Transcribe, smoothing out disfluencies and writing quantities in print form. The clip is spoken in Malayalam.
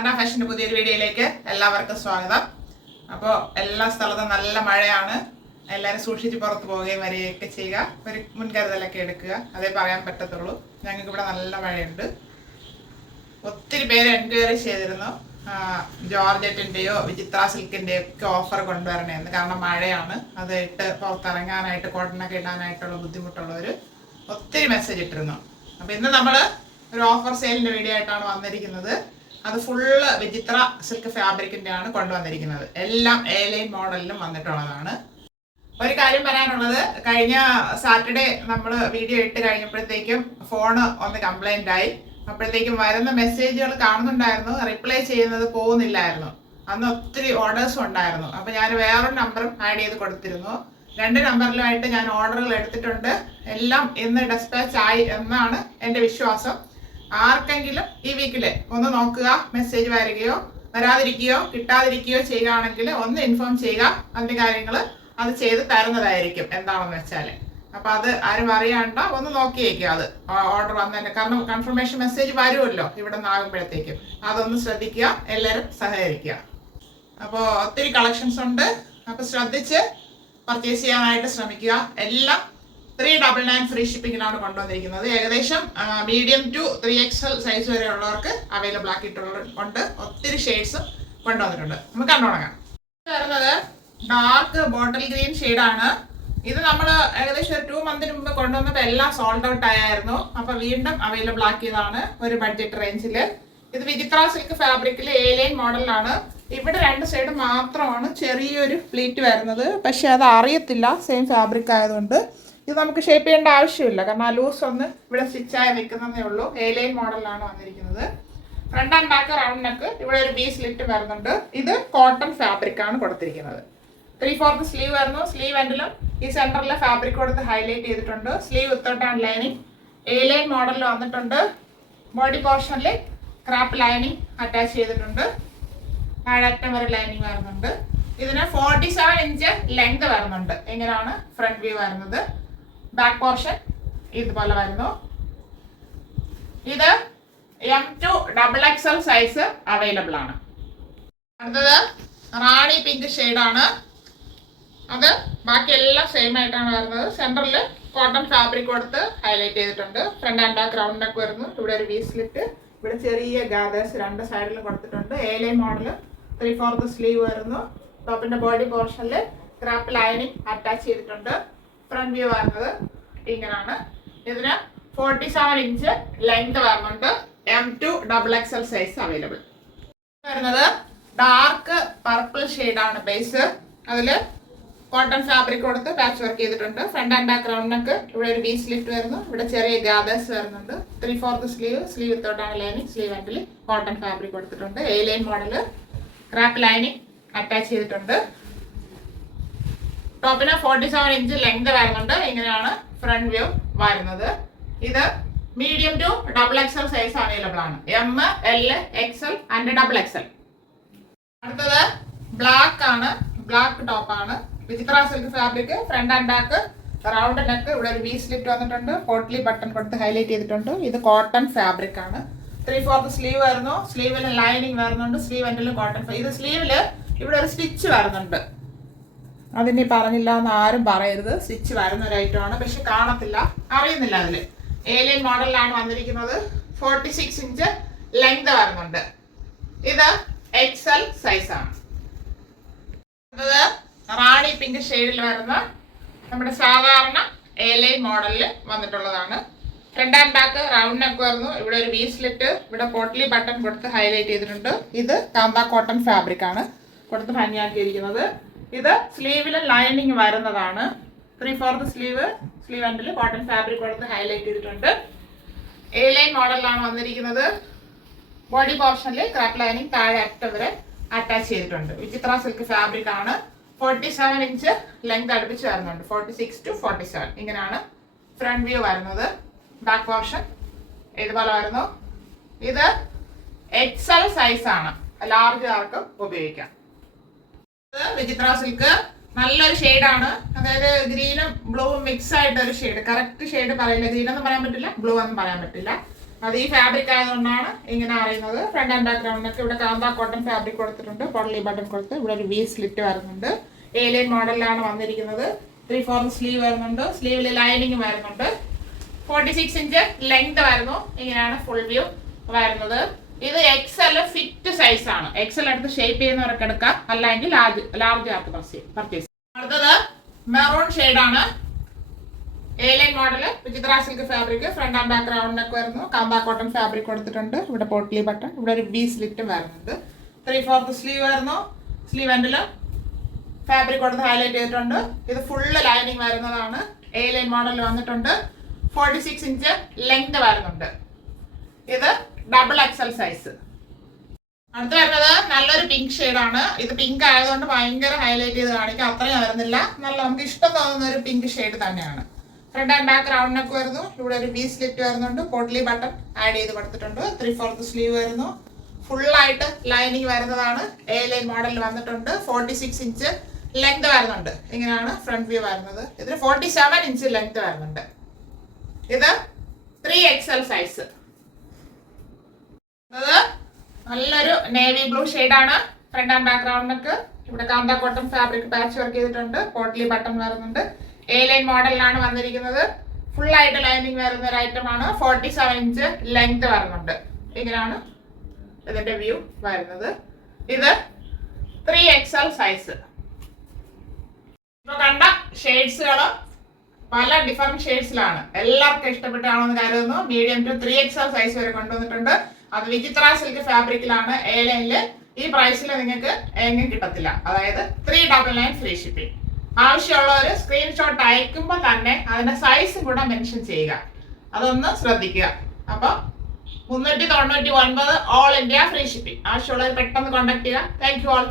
അന്ന ഫാഷന്റെ പുതിയൊരു വീഡിയോയിലേക്ക് എല്ലാവർക്കും സ്വാഗതം. അപ്പോൾ എല്ലാ സ്ഥലത്തും നല്ല മഴയാണ്. എല്ലാവരും സൂക്ഷിച്ച് പുറത്ത് പോവുകയും വരികയൊക്കെ ചെയ്യുക. ഒരു മുൻകരുതലൊക്കെ എടുക്കുക. അതേ പറയാൻ പറ്റത്തുള്ളൂ. ഞങ്ങൾക്ക് ഇവിടെ നല്ല മഴയുണ്ട്. ഒത്തിരി പേര് എൻക്വയറി ചെയ്തിരുന്നു ജോർജറ്റിൻ്റെയോ വിചിത്ര സിൽക്കിൻ്റെയോ ഒക്കെ ഓഫർ കൊണ്ടുവരണേന്ന്. കാരണം മഴയാണ്, അത് ഇട്ട് പുറത്തിറങ്ങാനായിട്ട് കോട്ടനൊക്കെ ഇടാനായിട്ടുള്ള ബുദ്ധിമുട്ടുള്ളവർ ഒത്തിരി മെസ്സേജ് ഇട്ടിരുന്നു. അപ്പോൾ ഇന്ന് നമ്മൾ ഒരു ഓഫർ സെയിലിൻ്റെ വീഡിയോ ആയിട്ടാണ് വന്നിരിക്കുന്നത്. അത് ഫുള്ള് വിചിത്ര സിൽക്ക് ഫാബ്രിക്കിൻ്റെ ആണ് കൊണ്ടുവന്നിരിക്കുന്നത്. എല്ലാം A-line മോഡലിലും വന്നിട്ടുള്ളതാണ്. ഒരു കാര്യം പറയാനുള്ളത്, കഴിഞ്ഞ സാറ്റർഡേ നമ്മൾ വീഡിയോ ഇട്ട് കഴിഞ്ഞപ്പോഴത്തേക്കും ഫോണ് ഒന്ന് കംപ്ലൈൻ്റ് ആയി. അപ്പോഴത്തേക്കും വരുന്ന മെസ്സേജുകൾ കാണുന്നുണ്ടായിരുന്നു, റിപ്ലൈ ചെയ്യുന്നത് പോകുന്നില്ലായിരുന്നു. അന്ന് ഒത്തിരി ഓർഡേഴ്സും ഉണ്ടായിരുന്നു. അപ്പോൾ ഞാൻ വേറൊരു നമ്പറും ആഡ് ചെയ്ത് കൊടുത്തിരുന്നു. 2 നമ്പറിലുമായിട്ട് ഞാൻ ഓർഡറുകൾ എടുത്തിട്ടുണ്ട്. എല്ലാം ഇന്ന് ഡെസ്പാച്ച് ആയി എന്നാണ് എൻ്റെ വിശ്വാസം. ആർക്കെങ്കിലും ഈ വീക്കില് ഒന്ന് നോക്കുക, മെസ്സേജ് വരികയോ വരാതിരിക്കുകയോ കിട്ടാതിരിക്കുകയോ ചെയ്യുകയാണെങ്കിൽ ഒന്ന് ഇൻഫോം ചെയ്യുക. അതിൻ്റെ കാര്യങ്ങൾ അത് ചെയ്ത് തരുന്നതായിരിക്കും എന്താണെന്ന് വെച്ചാൽ. അപ്പം അത് ആരും അറിയാണ്ട ഒന്ന് നോക്കിയേക്കുക അത് ഓർഡർ വന്നതിൻ്റെ. കാരണം കൺഫർമേഷൻ മെസ്സേജ് വരുമല്ലോ ഇവിടെ നിന്നാകുമ്പോഴത്തേക്കും. അതൊന്ന് ശ്രദ്ധിക്കുക, എല്ലാവരും സഹകരിക്കുക. അപ്പോൾ ഒത്തിരി കളക്ഷൻസ് ഉണ്ട്. അപ്പോൾ ശ്രദ്ധിച്ച് പർച്ചേസ് ചെയ്യാനായിട്ട് ശ്രമിക്കുക. എല്ലാം 399 ഫ്രീ ഷിപ്പിങ്ങിലാണ് കൊണ്ടുവന്നിരിക്കുന്നത്. ഏകദേശം മീഡിയം ടു 3XL സൈസ് വരെ ഉള്ളവർക്ക് അവൈലബിൾ ആക്കിയിട്ടുണ്ട്. ഒത്തിരി ഷെയ്ഡ്സും കൊണ്ടുവന്നിട്ടുണ്ട്. നമുക്ക് കണ്ടുതുടങ്ങാം. വരുന്നത് ഡാർക്ക് ബോട്ടിൽ ഗ്രീൻ ഷെയ്ഡാണ്. ഇത് നമ്മൾ ഏകദേശം ഒരു 2 മന്തിന് മുമ്പ് കൊണ്ടുവന്നപ്പോൾ എല്ലാം സോൾഡ് ഔട്ട് ആയിരുന്നു. അപ്പോൾ വീണ്ടും അവൈലബിൾ ആക്കിയതാണ് ഒരു ബഡ്ജറ്റ് റേഞ്ചിൽ. ഇത് വിചിത്ര സിൽക്ക് ഫാബ്രിക്കിൽ A-line മോഡലാണ്. ഇവിടെ 2 സൈഡ് മാത്രമാണ് ചെറിയൊരു പ്ലീറ്റ് വരുന്നത്. പക്ഷെ അത് അറിയത്തില്ല, സെയിം ഫാബ്രിക് ആയതുകൊണ്ട്. ഇത് നമുക്ക് ഷേപ്പ് ചെയ്യേണ്ട ആവശ്യമില്ല, കാരണം ആ ലൂസ് ഒന്ന് ഇവിടെ സ്റ്റിച്ചായി നിൽക്കുന്നതേ ഉള്ളൂ. A-line മോഡലാണ് വന്നിരിക്കുന്നത്. Front and back round neck, ഇവിടെ ഒരു ബീ സ്ലിറ്റ് വരുന്നുണ്ട്. ഇത് കോട്ടൺ ഫാബ്രിക് ആണ് കൊടുത്തിരിക്കുന്നത്. 3/4 സ്ലീവ് വരുന്നു. സ്ലീവ് എൻഡിലും ഈ സെന്ററിലെ ഫാബ്രിക് കൊടുത്ത് ഹൈലൈറ്റ് ചെയ്തിട്ടുണ്ട്. Sleeve without and lining A-line മോഡലിൽ വന്നിട്ടുണ്ട്. ബോഡി പോർഷനിൽ ക്രാപ്പ് ലൈനിങ് അറ്റാച്ച് ചെയ്തിട്ടുണ്ട്. താഴറ്റം വരെ ലൈനിങ് വരുന്നുണ്ട്. ഇതിന് 47 ഇഞ്ച് ലെങ്ത് വരുന്നുണ്ട്. ഇങ്ങനെയാണ് ഫ്രണ്ട് വ്യൂ വരുന്നത്. ബാക്ക് പോർഷൻ ഇതുപോലെ വരുന്നു. ഇത് M2 XXL സൈസ് അവൈലബിൾ ആണ്. അടുത്തത് റാണി പിങ്ക് ഷെയ്ഡാണ്. അത് ബാക്കി എല്ലാം സെയിം ആയിട്ടാണ് വരുന്നത്. സെൻറ്ററിൽ കോട്ടൺ ഫാബ്രിക് കൊടുത്ത് ഹൈലൈറ്റ് ചെയ്തിട്ടുണ്ട്. Front and back round neck വരുന്നു. ഇവിടെ ഒരു വി സ്ലിറ്റ്, ഇവിടെ ചെറിയ ഗാദേഴ്സ് 2 സൈഡിലും കൊടുത്തിട്ടുണ്ട്. A-line മോഡൽ 3/4 സ്ലീവ് വരുന്നു. ടോപ്പിൻ്റെ ബോഡി പോർഷനിൽ ക്രാപ്പ് ലൈനിങ് അറ്റാച്ച് ചെയ്തിട്ടുണ്ട്. ഫ്രണ്ട് വ്യൂ വരുന്നത് ഇങ്ങനെയാണ്. ഇതിന് 47 ഇഞ്ച് ലെങ്ത് വരുന്നുണ്ട്. M2 XXL size available. വരുന്നത് ഡാർക്ക് പർപ്പിൾ ഷെയ്ഡാണ് ബേസ്. അതിൽ കോട്ടൺ ഫാബ്രിക് കൊടുത്ത് പാച്ച് വർക്ക് ചെയ്തിട്ടുണ്ട്. Front and back round neck, ഇവിടെ ഒരു വി സ്ലിറ്റ് വരുന്നു. ഇവിടെ ചെറിയ ഗാദേഴ്സ് വരുന്നുണ്ട്. 3/4 സ്ലീവ്, സ്ലീവ് വിത്തൗട്ടാണ് ലൈനിങ്. സ്ലീവ് എൻഡിൽ കോട്ടൺ ഫാബ്രിക് കൊടുത്തിട്ടുണ്ട്. A-line model crap lining attach ചെയ്തിട്ടുണ്ട്. ടോപ്പിന് 47 ഇഞ്ച് ലെങ്ത് വരുന്നുണ്ട്. ഇങ്ങനെയാണ് ഫ്രണ്ട് വ്യൂ വരുന്നത്. ഇത് medium to XXL size available ആണ്. M, L, XL and XXL. അടുത്തത് ബ്ലാക്ക് ആണ്. ബ്ലാക്ക് ടോപ്പാണ്. Vichitra silk fabric. Front and back round neck, ഇവിടെ ഒരു വി സ്ലിറ്റ് വന്നിട്ടുണ്ട്. പോട്ട്ലി ബട്ടൺ കൊടുത്ത് ഹൈലൈറ്റ് ചെയ്തിട്ടുണ്ട്. ഇത് കോട്ടൺ ഫാബ്രിക് ആണ്. 3/4 സ്ലീവ് വരുന്നു. സ്ലീവിൽ ലൈനിങ് വരുന്നുണ്ട്. സ്ലീവ് എൻഡിലും കോട്ടൺ. ഇത് സ്ലീവിൽ ഇവിടെ ഒരു സ്റ്റിച്ച് വരുന്നുണ്ട്. അതിനി പറഞ്ഞില്ല എന്ന് ആരും പറയരുത്. സ്റ്റിച്ച് വരുന്ന ഒരു ഐറ്റമാണ്, പക്ഷെ കാണത്തില്ല, അറിയുന്നില്ല. അതിൽ A-line മോഡലിലാണ് വന്നിരിക്കുന്നത്. 46 ഇഞ്ച് ലെങ്ത് വരുന്നുണ്ട്. ഇത് XL സൈസാണ്. റാണി പിങ്ക് ഷെയ്ഡിൽ വരുന്ന നമ്മുടെ സാധാരണ A-line മോഡലിൽ വന്നിട്ടുള്ളതാണ്. Front and back round neck വരുന്നു. ഇവിടെ ഒരു വി സ്ലിറ്റ്, ഇവിടെ പോട്ട്ലി ബട്ടൺ കൊടുത്ത് ഹൈലൈറ്റ് ചെയ്തിട്ടുണ്ട്. ഇത് കാന്ത കോട്ടൺ ഫാബ്രിക് ആണ് കൊടുത്ത് ഭംഗിയാക്കിയിരിക്കുന്നത്. ഇത് സ്ലീവിൽ ലൈനിങ് വരുന്നതാണ്. 3/4 സ്ലീവ്, സ്ലീവ് എൻഡിൽ കോട്ടൺ ഫാബ്രിക് കൊടുത്ത് ഹൈലൈറ്റ് ചെയ്തിട്ടുണ്ട്. A-line മോഡലിലാണ് വന്നിരിക്കുന്നത്. ബോഡി പോർഷനിൽ ക്രാപ്പ് ലൈനിങ് താഴെ അറ്റം വരെ അറ്റാച്ച് ചെയ്തിട്ടുണ്ട്. വിചിത്ര സിൽക്ക് ഫാബ്രിക് ആണ്. 47 ഇഞ്ച് ലെങ്ത് അടുപ്പിച്ച് വരുന്നുണ്ട്. 46 to 47 ഇങ്ങനെയാണ് ഫ്രണ്ട് വ്യൂ വരുന്നത്. ബാക്ക് പോർഷൻ ഇതുപോലെ വരുന്നു. ഇത് XL സൈസ് ആണ്, ലാർജ് ആർക്കും ഉപയോഗിക്കാം. വിചിത്ര സിൽക്ക് നല്ലൊരു ഷെയ്ഡാണ്. അതായത് ഗ്രീനും ബ്ലൂവും മിക്സ് ആയിട്ട് ഒരു ഷെയ്ഡ്. കറക്റ്റ് ഷെയ്ഡ് പറയില്ല. ഗ്രീൻ ഒന്നും പറയാൻ പറ്റില്ല, ബ്ലൂ ഒന്നും പറയാൻ പറ്റില്ല. അത് ഈ ഫാബ്രിക് ആയതുകൊണ്ടാണ് ഇങ്ങനെ അറിയുന്നത്. ഫ്രണ്ട് ആൻഡ് ബാക്ക് റൗണ്ടിനൊക്കെ ഇവിടെ കാന്ത കോട്ടൺ ഫാബ്രിക് കൊടുത്തിട്ടുണ്ട്. പോട്ട്ലി ബട്ടൺ കൊടുത്ത് ഇവിടെ ഒരു വി സ്ലിറ്റ് വരുന്നുണ്ട്. ഏലിയൻ മോഡലിലാണ് വന്നിരിക്കുന്നത്. 3/4 സ്ലീവ് വരുന്നുണ്ട്. സ്ലീവിൽ ലൈനിങ് വരുന്നുണ്ട്. 46 ഇഞ്ച് ലെങ്ത് വരുന്നു. ഇങ്ങനെയാണ് ഫുൾ വ്യൂ വരുന്നത്. ഇത് XL ഫിറ്റ് സൈസ് ആണ്. XL എടുത്ത് ഷേപ്പ് ചെയ്യുന്നവർക്ക് എടുക്കാം, അല്ലെങ്കിൽ ലാർജ് ആർക്ക് പർച്ചേസ്. അടുത്തത് മെറൂൺ ഷെയ്ഡാണ്. ഏലിയൻ മോഡൽ വിചിത്ര silk fabric. Front and back റൗണ്ടിനൊക്കെ വരുന്നു. കാന്ത കോട്ടൺ ഫാബ്രിക് കൊടുത്തിട്ടുണ്ട്. ഇവിടെ പോട്ട്ലി ബട്ടൺ, ഇവിടെ ഒരു വി സ്ലിറ്റ് വരുന്നുണ്ട്. 3/4 സ്ലീവ് വരുന്നു. സ്ലീവ് എൻഡിൽ ഫാബ്രിക് കൊടുത്ത് ഹൈലൈറ്റ് ചെയ്തിട്ടുണ്ട്. ഇത് ഫുള്ള് ലൈനിങ് വരുന്നതാണ്. ഏലിയൻ മോഡൽ വന്നിട്ടുണ്ട്. 46 ഇഞ്ച് ലെങ്ത് വരുന്നുണ്ട്. ഇത് ഡബിൾ XL സൈസ്. അടുത്ത് വരുന്നത് നല്ലൊരു പിങ്ക് ഷെയ്ഡാണ്. ഇത് പിങ്ക് ആയതുകൊണ്ട് ഭയങ്കര ഹൈലൈറ്റ് ചെയ്ത് കാണിക്കാം, അത്രയും വരുന്നില്ല. നല്ല നമുക്ക് ഇഷ്ടം തോന്നുന്ന ഒരു പിങ്ക് ഷെയ്ഡ് തന്നെയാണ്. ഫ്രണ്ട് ആൻഡ് ബാക്ക് റൗണ്ടിനൊക്കെ വരുന്നു. ഇവിടെ ഒരു വി സ്ലിറ്റ് വരുന്നുണ്ട്. പോട്ട്ലി ബട്ടൺ ആഡ് ചെയ്ത് കൊടുത്തിട്ടുണ്ട്. 3/4 സ്ലീവ് വരുന്നു. ഫുള്ളായിട്ട് ലൈനിങ് വരുന്നതാണ്. ഏലിയൻ മോഡൽ വന്നിട്ടുണ്ട്. 46 ഇഞ്ച് ലെങ്ത് വരുന്നുണ്ട്. ഇങ്ങനെയാണ് ഫ്രണ്ട് വ്യൂ വരുന്നത്. ഇതിന് 47 ഇഞ്ച് ലെങ്ത് വരുന്നുണ്ട്. ഇത് 3XL സൈസ്. അത് നല്ലൊരു നേവി ബ്ലൂ ഷെയ്ഡാണ്. ഫ്രണ്ട് ആൻഡ് ബാക്ക് റൗണ്ടിനൊക്കെ ഇവിടെ കാന്ത കോട്ടൺ ഫാബ്രിക് പാച്ച് വർക്ക് ചെയ്തിട്ടുണ്ട്. പോട്ട്ലി ബട്ടൺ വരുന്നുണ്ട്. ഏലിയൻ മോഡലിലാണ് വന്നിരിക്കുന്നത്. ഫുള്ളായിട്ട് ലൈനിങ് വരുന്ന ഒരു ഐറ്റമാണ്. 47 ഇഞ്ച് ലെങ്ത് വരുന്നുണ്ട്. ഇങ്ങനെയാണ് ഇതിന്റെ വ്യൂ വരുന്നത്. ഇത് 3XL സൈസ്. ഇപ്പൊ കണ്ട ഷെയ്ഡ്സുകൾ പല ഡിഫറെന്റ് ഷെയ്ഡ്സിലാണ്. എല്ലാവർക്കും ഇഷ്ടപ്പെട്ടാണെന്ന് കരുതുന്നു. മീഡിയം ടു 3XL സൈസ് വരെ കൊണ്ടുവന്നിട്ടുണ്ട്. അത് വിചിത്ര സിൽക്ക് ഫാബ്രിക്കിലാണ്. ഏലിയനില് ഈ പ്രൈസിൽ നിങ്ങൾക്ക് എങ്ങും കിട്ടത്തില്ല. അതായത് 399 ഫ്രീ ഷിപ്പിംഗ്. ആവശ്യമുള്ളവർ സ്ക്രീൻഷോട്ട് അയക്കുമ്പോൾ തന്നെ അതിന്റെ സൈസും കൂടെ മെൻഷൻ ചെയ്യുക. അതൊന്ന് ശ്രദ്ധിക്കുക. അപ്പൊ 399 ഓൾ ഇന്ത്യ ഫ്രീ ഷിപ്പിംഗ്. ആവശ്യമുള്ളവർ പെട്ടെന്ന് കോൺടാക്ട് ചെയ്യുക. Thank you all.